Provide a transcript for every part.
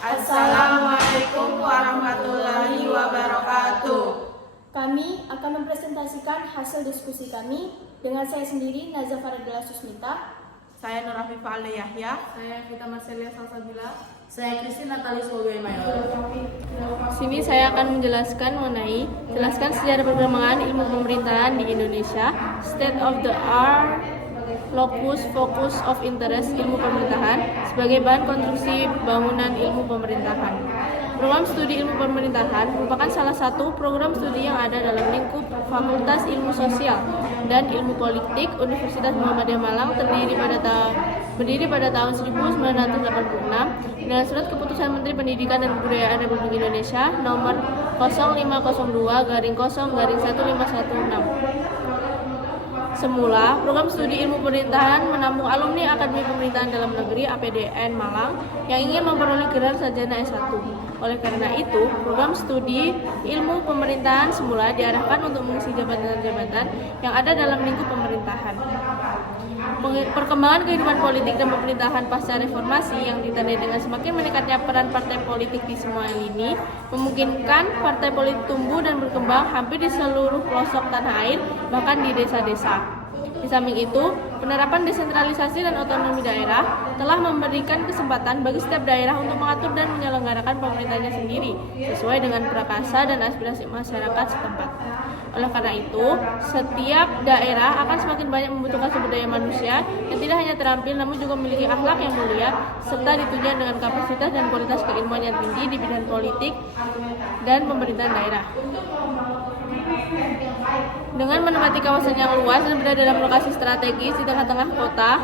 Assalamualaikum warahmatullahi wabarakatuh. Kami akan mempresentasikan hasil diskusi kami dengan saya sendiri, Nazza Faradila Susmita. Saya Nur Afifah Ali Yahya. Saya Vita Marcelia Salsabila. Saya Christine Natalis Wogai Mayor. Sini saya akan menjelaskan mengenai sejarah perkembangan ilmu pemerintahan di Indonesia, state of the art, locus focus of interest ilmu pemerintahan sebagai bahan konstruksi bangunan ilmu pemerintahan. Program studi ilmu pemerintahan merupakan salah satu program studi yang ada dalam lingkup Fakultas Ilmu Sosial dan Ilmu Politik Universitas Muhammadiyah Malang, berdiri pada tahun 1986 dengan surat keputusan Menteri Pendidikan dan Kebudayaan Republik Indonesia nomor 0502/0-1516. Semula, program studi ilmu pemerintahan menampung alumni Akademi Pemerintahan Dalam Negeri (APDN) Malang yang ingin memperoleh gelar sarjana S1. Oleh karena itu, program studi ilmu pemerintahan semula diarahkan untuk mengisi jabatan-jabatan yang ada dalam lingkup pemerintahan. Perkembangan kehidupan politik dan pemerintahan pasca reformasi yang ditandai dengan semakin meningkatnya peran partai politik di semua lini memungkinkan partai politik tumbuh dan berkembang hampir di seluruh pelosok tanah air, bahkan di desa-desa. Di samping itu, penerapan desentralisasi dan otonomi daerah telah memberikan kesempatan bagi setiap daerah untuk mengatur dan menyelenggarakan pemerintahnya sendiri sesuai dengan prakarsa dan aspirasi masyarakat setempat. Oleh karena itu, setiap daerah akan semakin banyak membutuhkan sumber daya manusia yang tidak hanya terampil namun juga memiliki akhlak yang mulia serta ditunjang dengan kapasitas dan kualitas keilmuan yang tinggi di bidang politik dan pemerintahan daerah. Dengan menempati kawasan yang luas dan berada dalam lokasi strategis di tengah-tengah kota,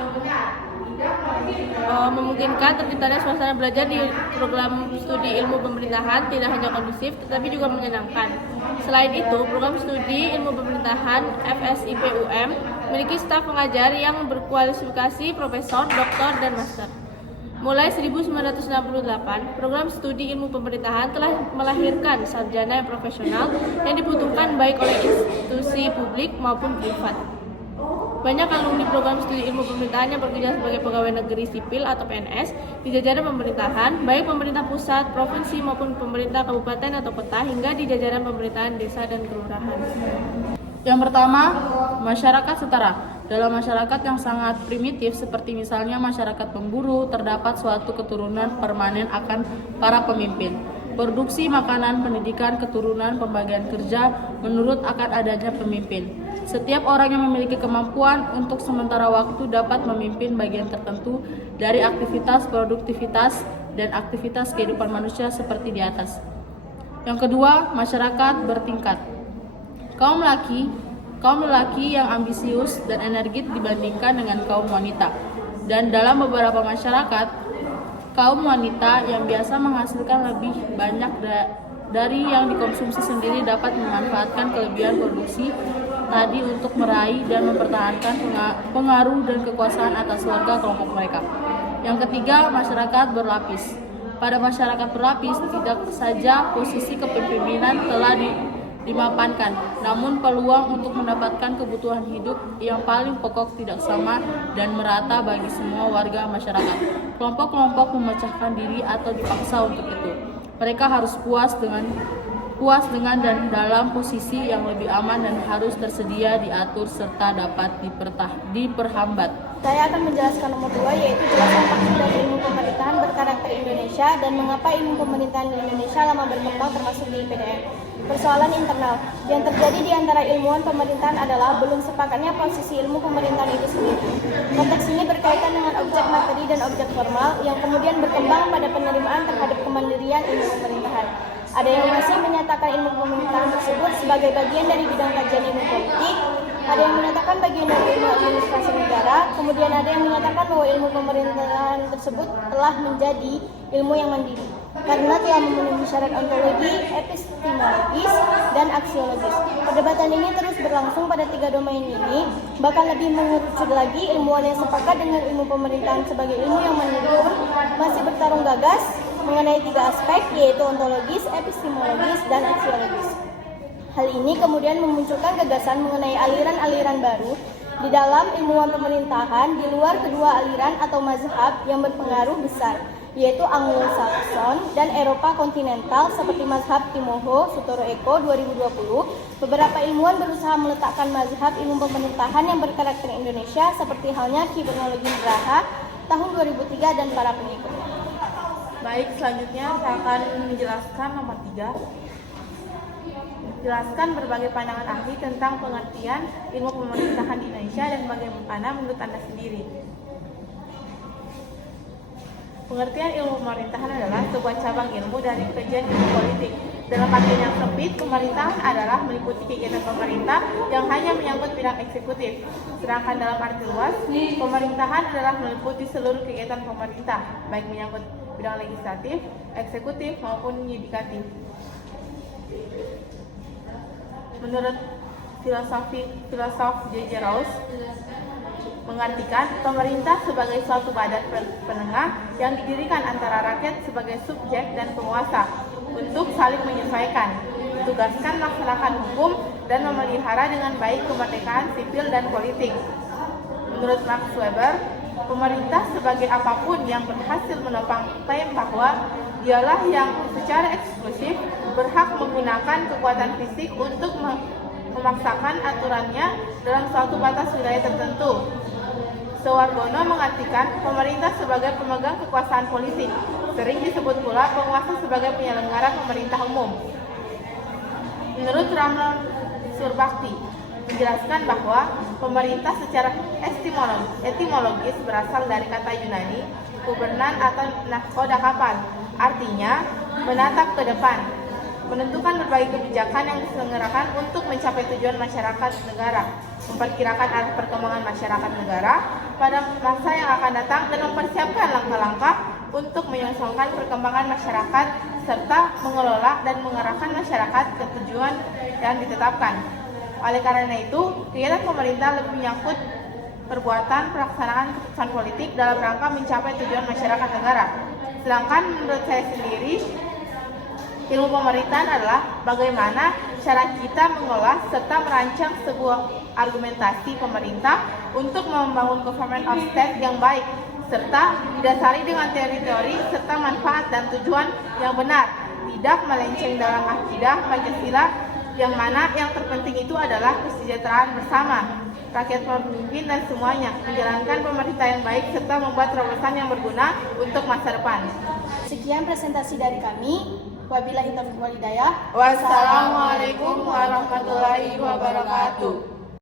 memungkinkan terciptanya suasana belajar di program studi ilmu pemerintahan tidak hanya kondusif tetapi juga menyenangkan. Selain itu, program studi ilmu pemerintahan FSIPUM memiliki staf pengajar yang berkualifikasi profesor, doktor, dan master. Mulai 1968, program studi ilmu pemerintahan telah melahirkan sarjana yang profesional yang dibutuhkan baik oleh institusi publik maupun privat. Banyak alumni program studi ilmu pemerintahan yang bekerja sebagai pegawai negeri sipil atau PNS di jajaran pemerintahan, baik pemerintah pusat, provinsi maupun pemerintah kabupaten atau kota hingga di jajaran pemerintahan desa dan kelurahan. Yang pertama, masyarakat setara. Dalam masyarakat yang sangat primitif seperti misalnya masyarakat pemburu, terdapat suatu keturunan permanen akan para pemimpin. Produksi makanan, pendidikan, keturunan, pembagian kerja menurut akan adanya pemimpin. Setiap orang yang memiliki kemampuan untuk sementara waktu dapat memimpin bagian tertentu dari aktivitas produktivitas dan aktivitas kehidupan manusia seperti di atas. Yang kedua, masyarakat bertingkat. Kaum lelaki yang ambisius dan energik dibandingkan dengan kaum wanita. Dan dalam beberapa masyarakat, kaum wanita yang biasa menghasilkan lebih banyak dari yang dikonsumsi sendiri dapat memanfaatkan kelebihan produksi tadi untuk meraih dan mempertahankan pengaruh dan kekuasaan atas warga kelompok mereka. Yang ketiga, masyarakat berlapis. Pada masyarakat berlapis, tidak saja posisi kepemimpinan telah dimapankan, namun peluang untuk mendapatkan kebutuhan hidup yang paling pokok tidak sama dan merata bagi semua warga masyarakat. Kelompok-kelompok memecahkan diri atau dipaksa untuk itu. Mereka harus puas dengan dan dalam posisi yang lebih aman dan harus tersedia diatur serta dapat diperhambat. Saya akan menjelaskan nomor 2, yaitu jelasan maksud dari ilmu pemerintahan berkarakter Indonesia dan mengapa ilmu pemerintahan di Indonesia lama berkembang termasuk di IPDN. Persoalan internal yang terjadi di antara ilmuwan pemerintahan adalah belum sepakatnya posisi ilmu pemerintahan itu sendiri. Konteks ini berkaitan dengan objek materi dan objek formal yang kemudian berkembang pada penerimaan terhadap kemandirian ilmu pemerintahan. Ada yang masih menyatakan ilmu pemerintahan tersebut sebagai bagian dari bidang kajian ilmu politik, ada yang menyatakan bagian dari ilmu administrasi negara, kemudian ada yang menyatakan bahwa ilmu pemerintahan tersebut telah menjadi ilmu yang mandiri karena telah memenuhi syarat ontologi, epistemologis, dan aksiologis. Perdebatan ini terus berlangsung pada 3 domain ini, bahkan lebih mengerucut lagi ilmuwan yang sepakat dengan ilmu pemerintahan sebagai ilmu yang mandiri pun masih bertarung gagas mengenai 3 aspek, yaitu ontologis, epistemologis, dan aksiologis. Hal ini kemudian memunculkan gagasan mengenai aliran-aliran baru di dalam ilmuwan pemerintahan di luar kedua aliran atau mazhab yang berpengaruh besar, yaitu Anglo-Saxon dan Eropa kontinental seperti mazhab Timoho Sutoro Eko 2020, beberapa ilmuwan berusaha meletakkan mazhab ilmu pemerintahan yang berkarakter Indonesia seperti halnya Ki Burhanuddin Nugraha tahun 2003 dan para pengikutnya. Baik, selanjutnya saya akan menjelaskan nomor 3. Jelaskan berbagai pandangan ahli tentang pengertian ilmu pemerintahan di Indonesia dan bagaimana menurut Anda sendiri. Pengertian ilmu pemerintahan adalah sebuah cabang ilmu dari kajian ilmu politik. Dalam artian yang sempit, pemerintahan adalah meliputi kegiatan pemerintah yang hanya menyangkut bidang eksekutif. Sedangkan dalam arti luas, pemerintahan adalah meliputi seluruh kegiatan pemerintah, baik menyangkut bidang legislatif, eksekutif, maupun yudikatif. Menurut filosof J.J. Rawls, mengartikan pemerintah sebagai suatu badan penengah yang didirikan antara rakyat sebagai subjek dan penguasa untuk saling menyesuaikan, ditugaskan melaksanakan hukum dan memelihara dengan baik kemerdekaan sipil dan politik. Menurut Max Weber, pemerintah sebagai apapun yang berhasil menopang klaim bahwa dialah yang secara eksklusif berhak menggunakan kekuatan fisik untuk memaksakan aturannya dalam suatu batas wilayah tertentu. Suwargono mengartikan pemerintah sebagai pemegang kekuasaan politik. Sering disebut pula penguasa sebagai penyelenggara pemerintah umum. Menurut Ramlan Surbakti, menjelaskan bahwa pemerintah secara etimologis berasal dari kata Yunani kubernan atau nahkoda kapal, artinya menatap ke depan, menentukan berbagai kebijakan yang diselenggarakan untuk mencapai tujuan masyarakat negara, memperkirakan arah perkembangan masyarakat negara pada masa yang akan datang dan mempersiapkan langkah-langkah untuk menyongsongkan perkembangan masyarakat serta mengelola dan mengarahkan masyarakat ke tujuan yang ditetapkan. Oleh karena itu, kegiatan pemerintah lebih menyangkut perbuatan pelaksanaan keputusan politik dalam rangka mencapai tujuan masyarakat negara. Sedangkan menurut saya sendiri, ilmu pemerintahan adalah bagaimana cara kita mengolah serta merancang sebuah argumentasi pemerintah untuk membangun government of state yang baik, serta didasari dengan teori-teori serta manfaat dan tujuan yang benar, tidak melenceng dalam akidah Pancasila, yang mana yang terpenting itu adalah kesejahteraan bersama, rakyat pemimpin dan semuanya, menjalankan pemerintah yang baik serta membuat terobosan yang berguna untuk masa depan. Sekian presentasi dari kami. Wabillahi taufiq wal hidayah. Wassalamualaikum warahmatullahi wabarakatuh.